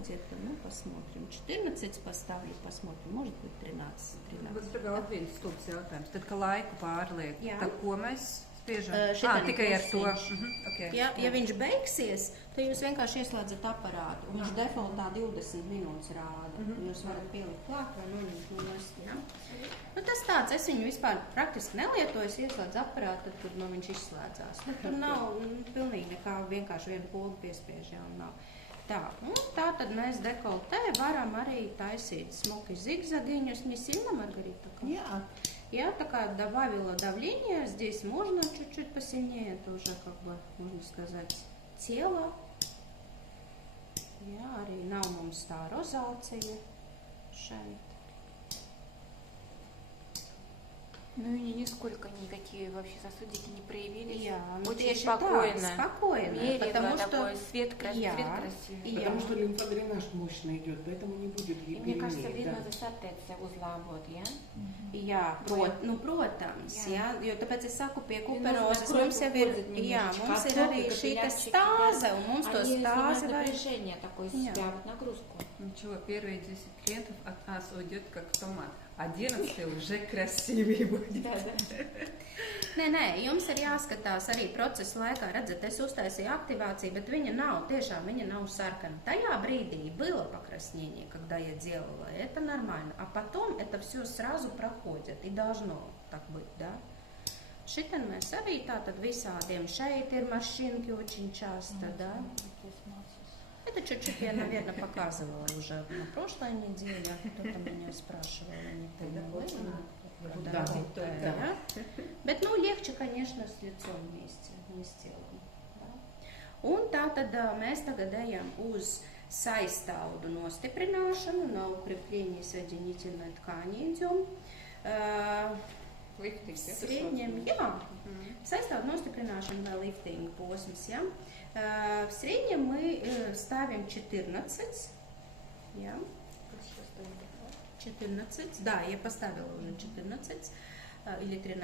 где-то, ну, посмотрим. 14 поставлю, посмотрим, может быть 13. Bet tur vēl viens stulbs jautājums. Tad, kad laiku pārliek, Jā. tad ko mēs spiežam? Šitam Tikai ar to. plusiņš. Okay. Ja viņš beigsies, tad jūs vienkārši ieslēdzat aparātu. Viņš defaultā 20 minūtes rāda. Jūs varat pielikt klāt vai noņemt nost. Ja? Nu, tas tāds, es viņu vispār praktiski nelietoju, es ieslēdzu aparātu, tad, kad viņš izslēdzās. Nu, tur nav pilnīgi nekā, vienkārši vienu pogu piespiež, jā, un nav. Tā, un tā tad mēs dekoltē varam arī taisīt smuki zigzagiņus. Не сильно, Маргарита? Я. Я такая добавила давление, здесь можно чуть-чуть посильнее, это уже как бы, можно сказать, тело. Jā, arī nav mums tā rozācija šeit. Ну и нисколько никакие вообще сосудики не проявились. Jā, nu Очень tieši спокойно. tā, spokojно, Мерила потому что... такой свет, Jā, цвет красивый. Потому что лимфодренаж мощно идет, поэтому не будет И мне кажется, гиперемии. видно засатеться uzlabot, ja? Jā, protams, jā, jo tāpēc es saku pie Nu, kuperozes, krupu mums jau ir, ходит jā, немножечко, mums ir а arī топы, šī te капиллярчики, stāze, да, un mums to они stāzi снимают vajag. напряжение, такое Jā. себя, вот нагрузку. Ничего, первые 10 клиентов от нас уйдет как томат. 11 уже красивее будет. Nē, jums ir jāskatās arī procesa laikā. Redzat, es uztaisīju aktivācию, bet viņa nav, tiešām viņa nav sarkana. Tajā brīdī было покраснение, когда я делала, это нормально. А потом это все сразу проходит, и должно так быть, да? Šitien mēs arī tātad visādiem. Šeit ir машинки очень часто, да? Это чуть-чуть я, наверное, показывала уже на прошлой неделе. Кто-то меня спрашивал, я не помню. Да, Да. Bet, nu, liekšķi, конечно, с лицом вместе, не с телом. Да? Un tātad mēs tagad ejam uz saistaudu nostiprināšanu, на укрепление соединительной ткани идем. Lifting, В среднем, jā, saistaudu nostiprināšana vai lifting posms, jā. В среднем мы ставим 14, jā. 14, да, я поставила уже 14 или 13.